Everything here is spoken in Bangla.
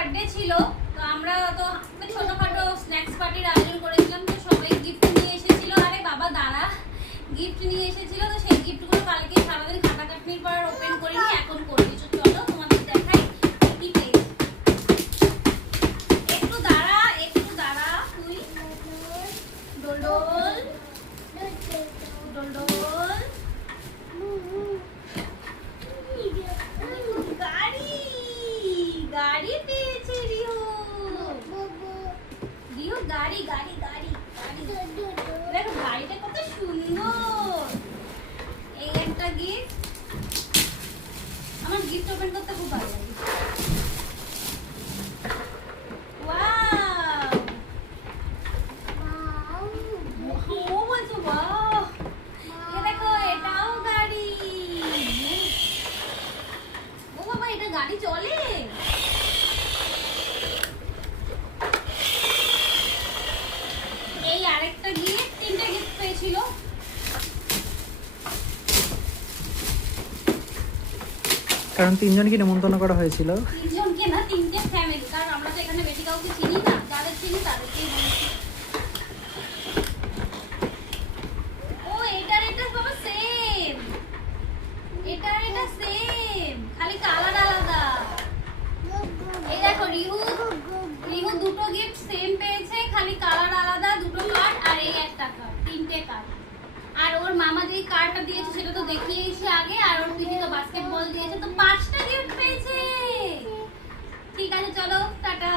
বার্থডে ছিল, তো আমরা তো ছোটখাটো স্ন্যাক্স পার্টির আয়োজন করেছিলাম। তো সবাই গিফট নিয়ে এসেছিল। আরে বাবা দাঁড়া, গিফট নিয়ে এসেছিল। তো সেই গিফটগুলো কালকে সারাদিন খাটাখাটনির পর ওপেন করিনি, এখন করছি। চলো তোমাদের দেখাই কি পেয়েছি। একটু দাঁড়া তুই। ডোল ডোল ডোল ডোল গাড়ি পেয়েছে রিহু। রিহু গাড়ি দেখো গাড়িটা কত সুন্দর। এই একটা গিফট। আমার গিফট ওপেন করতে খুব ভালো লাগে। ওয়াও ও বলছো বাহ, দেখো এটাও গাড়ি। ও বাবা, এটা গাড়ি চলে। এই আরেকটা গিফট, তিনটে গিফট পেয়েছিল। কারণ তিনজনকে নেমন্তন্ন করা হয়েছিল। তিনজনকে না, তিনটে ফ্যামিলি। কারণ আমরা তো এখানে বেশি কাউকে চিনি না, যাদের চিনি তাদেরকেই বলেছি। ও এটা বাবা সেম, এটা সেম, খালি কালার আলাদা। এই দেখো রিহু দুটো গিফট সেম পেয়েছে, খালি কালার আলাদা। দুটো কার্ড আর এই একটা কার্ড, তিনটে কার্ড। আর ওর মামা যেই কার্ডটা দিয়েছে সেটা তো দেখিয়েছি আগে। আর ওর পিঠে তো বাস্কেটবল দিয়েছে, তো 5টা গিফট পেয়েছে। ঠিক আছে চলো টাটা।